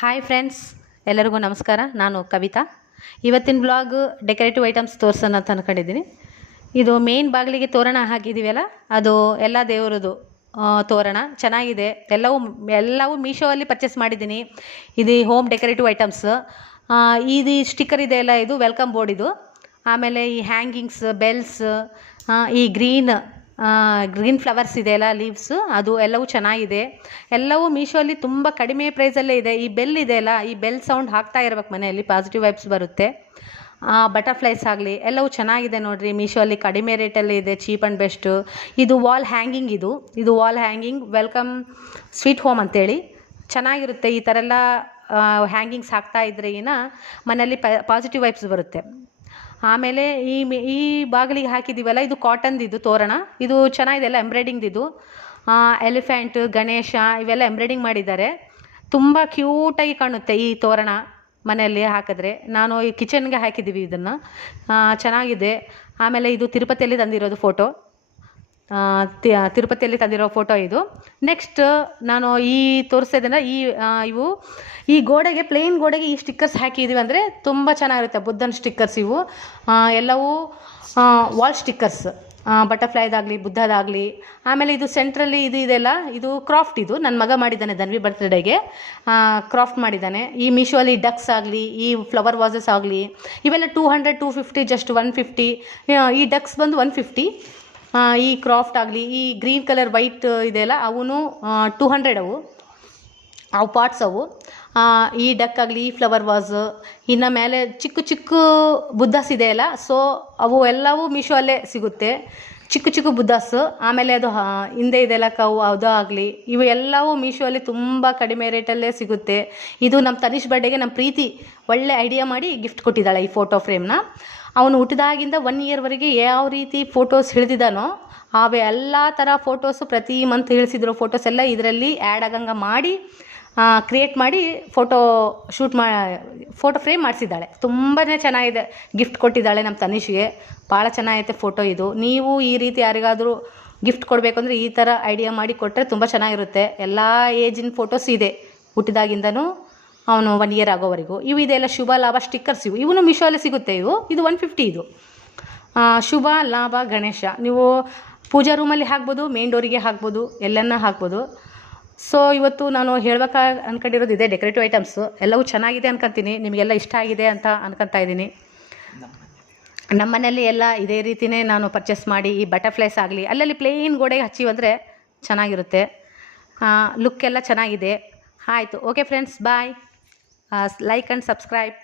Hi friends, ಎಲ್ಲರಿಗೂ ನಮಸ್ಕಾರ. ನಾನು ಕವಿತಾ. ಇವತ್ತಿನ ಬ್ಲಾಗ್ ಡೆಕೋರೇಟಿವ್ ಐಟಮ್ಸ್ ತೋರಿಸೋಣ ಅಂತ ಅಂದ್ಕೊಂಡಿದ್ದೀನಿ. ಇದು ಮೇನ್ ಬಾಗಿಲಿಗೆ ತೋರಣ ಹಾಕಿದ್ದೀವಲ್ಲ, ಅದು ಎಲ್ಲ ದೇವರದು ತೋರಣ ಚೆನ್ನಾಗಿದೆ. ಎಲ್ಲವೂ ಮೀಶೋಲ್ಲಿ ಪರ್ಚೇಸ್ ಮಾಡಿದ್ದೀನಿ. ಇದು ಹೋಮ್ ಡೆಕೋರೇಟಿವ್ ಐಟಮ್ಸ್. ಇದು ಸ್ಟಿಕ್ಕರ್ ಇದೆ ಅಲ್ಲ, ಇದು ವೆಲ್ಕಮ್ ಬೋರ್ಡ್ ಇದು. ಆಮೇಲೆ ಈ ಹ್ಯಾಂಗಿಂಗ್ಸ್, ಬೆಲ್ಸ್, ಈ ಗ್ರೀನ್ ಫ್ಲವರ್ಸ್ ಇದೆಯಲ್ಲ, ಲೀವ್ಸ್, ಅದು ಎಲ್ಲವೂ ಚೆನ್ನಾಗಿದೆ. ಎಲ್ಲವೂ ಮೀಶೋಲ್ಲಿ ತುಂಬ ಕಡಿಮೆ ಪ್ರೈಸಲ್ಲೇ ಇದೆ. ಈ ಬೆಲ್ ಇದೆಯಲ್ಲ, ಈ ಬೆಲ್ ಸೌಂಡ್ ಹಾಕ್ತಾ ಇರ್ಬೇಕು ಮನೆಯಲ್ಲಿ, ಪಾಸಿಟಿವ್ ವೈಬ್ಸ್ ಬರುತ್ತೆ. ಬಟರ್ಫ್ಲೈಸ್ ಆಗಲಿ ಎಲ್ಲವೂ ಚೆನ್ನಾಗಿದೆ ನೋಡಿರಿ. ಮೀಶೋಲ್ಲಿ ಕಡಿಮೆ ರೇಟಲ್ಲಿ ಇದೆ, ಚೀಪ್ ಆ್ಯಂಡ್ ಬೆಸ್ಟು. ಇದು ವಾಲ್ ಹ್ಯಾಂಗಿಂಗ್, ಇದು wall hanging welcome sweet home ಅಂತೇಳಿ ಚೆನ್ನಾಗಿರುತ್ತೆ. ಈ ಥರ ಎಲ್ಲ ಹ್ಯಾಂಗಿಂಗ್ಸ್ ಹಾಕ್ತಾ ಇದ್ರೆ ಮನೆಯಲ್ಲಿ ಪಾಸಿಟಿವ್ ವೈಬ್ಸ್ ಬರುತ್ತೆ. ಆಮೇಲೆ ಈ ಬಾಗಿಲಿಗೆ ಹಾಕಿದ್ದೀವಲ್ಲ, ಇದು ಕಾಟನ್ದಿದು ತೋರಣ. ಇದು ಚೆನ್ನಾಗಿದೆ, ಎಲ್ಲ ಎಂಬ್ರಾಯ್ಡಿಂಗ್ದಿದು. ಎಲಿಫೆಂಟ್, ಗಣೇಶ ಇವೆಲ್ಲ ಎಂಬ್ರಾಯ್ಡಿಂಗ್ ಮಾಡಿದ್ದಾರೆ. ತುಂಬ ಕ್ಯೂಟಾಗಿ ಕಾಣುತ್ತೆ ಈ ತೋರಣ ಮನೆಯಲ್ಲಿ ಹಾಕಿದ್ರೆ. ನಾನು ಈ ಕಿಚನ್ಗೆ ಹಾಕಿದ್ದೀವಿ ಇದನ್ನು, ಚೆನ್ನಾಗಿದೆ. ಆಮೇಲೆ ಇದು ತಿರುಪತಿಯಲ್ಲಿ ತಂದಿರೋದು ಫೋಟೋ, ತಿರುಪತಿಯಲ್ಲಿ ತಂದಿರೋ ಫೋಟೋ ಇದು. ನೆಕ್ಸ್ಟ್ ನಾನು ತೋರಿಸ್ತಾ ಈ ಗೋಡೆಗೆ, ಪ್ಲೇನ್ ಗೋಡೆಗೆ ಈ ಸ್ಟಿಕ್ಕರ್ಸ್ ಹಾಕಿದ್ದೀವಿ ಅಂದರೆ ತುಂಬ ಚೆನ್ನಾಗಿರುತ್ತೆ. ಬುದ್ಧನ ಸ್ಟಿಕ್ಕರ್ಸ್ ಇವು ಎಲ್ಲವೂ ವಾಲ್ ಸ್ಟಿಕ್ಕರ್ಸ್, ಬಟರ್ಫ್ಲೈದಾಗಲಿ ಬುದ್ಧದಾಗಲಿ. ಆಮೇಲೆ ಇದು ಸೆಂಟ್ರಲ್ಲಿ ಇದು ಇದೆಲ್ಲ, ಇದು ಕ್ರಾಫ್ಟ್. ಇದು ನನ್ನ ಮಗ ಮಾಡಿದ್ದಾನೆ, ಧನ್ವಿ ಬರ್ತ್ಡೇಗೆ ಕ್ರಾಫ್ಟ್ ಮಾಡಿದ್ದಾನೆ. ಈ ಮೀಶೋಲ್ಲಿ ಡಕ್ಸ್ ಆಗಲಿ, ಈ ಫ್ಲವರ್ ವಾಸಸ್ ಆಗಲಿ, ಇವೆಲ್ಲ 200, 250, ಜಸ್ಟ್ 150. ಈ ಡಕ್ಸ್ ಬಂದು 150. ಈ ಕ್ರಾಫ್ಟ್ ಆಗಲಿ, ಈ ಗ್ರೀನ್ ಕಲರ್ ವೈಟ್ ಇದೆಯಲ್ಲ, ಅವೂ 200. ಅವು ಪಾಟ್ಸ್ ಅವು. ಈ ಡಕ್ ಆಗಲಿ, ಈ ಫ್ಲವರ್ ವಾಸ್, ಇನ್ನು ಮೇಲೆ ಚಿಕ್ಕ ಚಿಕ್ಕ ಬುದ್ಧಾಸ್ ಇದೆಯಲ್ಲ, ಸೊ ಅವು ಎಲ್ಲವೂ ಮೀಶೋ ಅಲ್ಲೇ ಸಿಗುತ್ತೆ, ಚಿಕ್ಕ ಚಿಕ್ಕ ಬುದ್ಧಾಸ್. ಆಮೇಲೆ ಅದು ಹಿಂದೆ ಇದೆಲ್ಲ ಅದು ಆಗಲಿ, ಇವು ಎಲ್ಲವೂ ಮೀಶೋ ಅಲ್ಲಿ ತುಂಬ ಕಡಿಮೆ ರೇಟಲ್ಲೇ ಸಿಗುತ್ತೆ. ಇದು ನಮ್ಮ ತನಿಷ್ ಬರ್ಡೇಗೆ ನಮ್ಮ ಪ್ರೀತಿ ಒಳ್ಳೆ ಐಡಿಯಾ ಮಾಡಿ ಗಿಫ್ಟ್ ಕೊಟ್ಟಿದ್ದಾಳೆ ಈ ಫೋಟೋ ಫ್ರೇಮ್ನ. ಅವನು ಹುಟ್ಟಿದಾಗಿಂದ 1 ಇಯರ್ವರೆಗೆ ಯಾವ ರೀತಿ ಫೋಟೋಸ್ ಹಿಡಿದಿದ್ದಾನೋ ಎಲ್ಲ ಥರ ಫೋಟೋಸು ಪ್ರತಿ ಮಂತ್ ಇಳಿಸಿದ್ರು ಫೋಟೋಸ್ ಎಲ್ಲ ಇದರಲ್ಲಿ ಆ್ಯಡ್ ಆಗಂಗೆ ಮಾಡಿ ಕ್ರಿಯೇಟ್ ಮಾಡಿ ಫೋಟೋ ಫ್ರೇಮ್ ಮಾಡಿಸಿದ್ದಾಳೆ. ತುಂಬಾ ಚೆನ್ನಾಗಿದೆ, ಗಿಫ್ಟ್ ಕೊಟ್ಟಿದ್ದಾಳೆ ನಮ್ಮ ತನಿಷ್ಗೆ. ಭಾಳ ಚೆನ್ನಾಗೈತೆ ಫೋಟೋ ಇದು. ನೀವು ಈ ರೀತಿ ಯಾರಿಗಾದರೂ ಗಿಫ್ಟ್ ಕೊಡಬೇಕು ಅಂದರೆ ಈ ಥರ ಐಡಿಯಾ ಮಾಡಿ ಕೊಟ್ಟರೆ ತುಂಬ ಚೆನ್ನಾಗಿರುತ್ತೆ. ಎಲ್ಲ ಏಜಿನ ಫೋಟೋಸ್ ಇದೆ, ಹುಟ್ಟಿದಾಗಿಂದನೂ ಅವನು 1 ಇಯರ್ ಆಗೋವರೆಗೂ. ಇದೆಲ್ಲ ಶುಭ ಲಾಭ ಸ್ಟಿಕ್ಕರ್ಸ್, ಇವನು ಮೀಶೋಲ್ಲೇ ಸಿಗುತ್ತೆ. ಇದು 150. ಇದು ಶುಭ ಲಾಭ ಗಣೇಶ. ನೀವು ಪೂಜಾ ರೂಮಲ್ಲಿ ಹಾಕ್ಬೋದು, ಮೇನ್ ಡೋರಿಗೆ ಹಾಕ್ಬೋದು, ಎಲ್ಲನ್ನ ಹಾಕ್ಬೋದು. ಸೊ ಇವತ್ತು ನಾನು ಹೇಳ್ಬೇಕಾಗಿ ಅಂದ್ಕೊಂಡಿರೋದು ಇದೆ, ಡೆಕೋರೇಟಿವ್ ಐಟಮ್ಸು ಎಲ್ಲವೂ ಚೆನ್ನಾಗಿದೆ ಅನ್ಕೊತೀನಿ. ನಿಮಗೆಲ್ಲ ಇಷ್ಟ ಆಗಿದೆ ಅಂತ ಅನ್ಕೊತಾ ಇದ್ದೀನಿ. ನಮ್ಮ ಮನೆಯಲ್ಲಿ ಎಲ್ಲ ಇದೇ ರೀತಿಯೇ ನಾನು ಪರ್ಚೇಸ್ ಮಾಡಿ, ಈ ಬಟರ್ಫ್ಲೈಸ್ ಆಗಲಿ ಅಲ್ಲಲ್ಲಿ ಪ್ಲೇನ್ ಗೋಡೆಗೆ ಹಚ್ಚಿವಂದರೆ ಚೆನ್ನಾಗಿರುತ್ತೆ. ಲುಕ್ ಎಲ್ಲ ಚೆನ್ನಾಗಿದೆ. ಆಯಿತು, okay friends, bye. Like and subscribe.